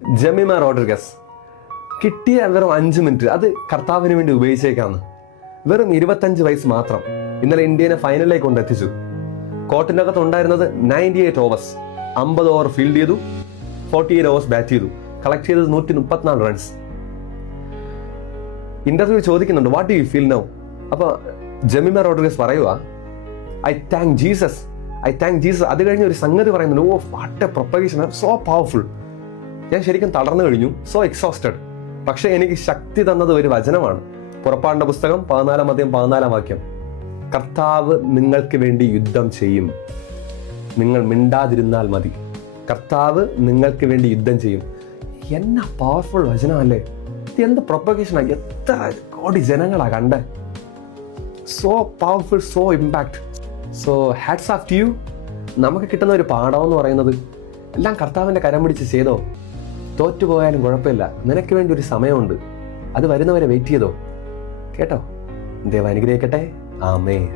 Jemima Rodriguez കിട്ടിയ വെറും 5 minute അത് കർത്താവിന് വേണ്ടി ഉപയോഗിച്ചേക്കാന്ന്. വെറും 25 വയസ്സ് മാത്രം ഇന്നലെ ഇന്ത്യനെ ഫൈനലിലേക്ക് കൊണ്ടെത്തിച്ചു. കോർട്ടിൻ്റെ അകത്ത് ഉണ്ടായിരുന്നത് 98 ഓവേഴ്സ്, 50 ഓവർ ഫീൽഡ് ചെയ്തു, 48 ഓവേഴ്സ് ബാറ്റ് ചെയ്തു, കളക്ട് ചെയ്തത് 134 റൺസ്. ഇന്റർവ്യൂ ചോദിക്കുന്നുണ്ട് what do you feel now? അപ്പൊ ജെമിമ റോഡ്രിഗസ് പറയുക ഐ താങ്ക് ജീസസ്. അത് കഴിഞ്ഞ് ഒരു സംഗതി പറയുന്നുണ്ട്, oh what a propagation, so powerful. ഞാൻ ശരിക്കും തളർന്നു കഴിഞ്ഞു, സോ എക്സോസ്റ്റഡ്. പക്ഷെ എനിക്ക് ശക്തി തന്നത് ഒരു വചനമാണ്. പുറപ്പാടിന്റെ പുസ്തകം 14-14 കർത്താവ് നിങ്ങൾക്ക് വേണ്ടി യുദ്ധം ചെയ്യും, നിങ്ങൾ മിണ്ടാതിരുന്നാൽ മതി. കർത്താവ് നിങ്ങൾക്ക് വേണ്ടി യുദ്ധം ചെയ്യും. എന്നാ പവർഫുൾ വചനമല്ലേ ഇത്! എന്ത് പ്രൊപ്പഗേഷനാ! എത്ര കോടി ജനങ്ങളാ കണ്ടേ! So powerful, so impact. So hats off to you. നമുക്ക് കിട്ടുന്ന ഒരു പാഠം എന്ന് പറയുന്നത് എല്ലാം കർത്താവിൻ്റെ കരം പിടിച്ച് ചെയ്തോ. തോറ്റുപോയാലും കുഴപ്പമില്ല, നിനക്ക് വേണ്ടി ഒരു സമയമുണ്ട്, അത് വരുന്നവരെ വെയിറ്റ് ചെയ്തോ. കേട്ടോ? ദൈവം അനുഗ്രഹിക്കട്ടെ. ആമേൻ.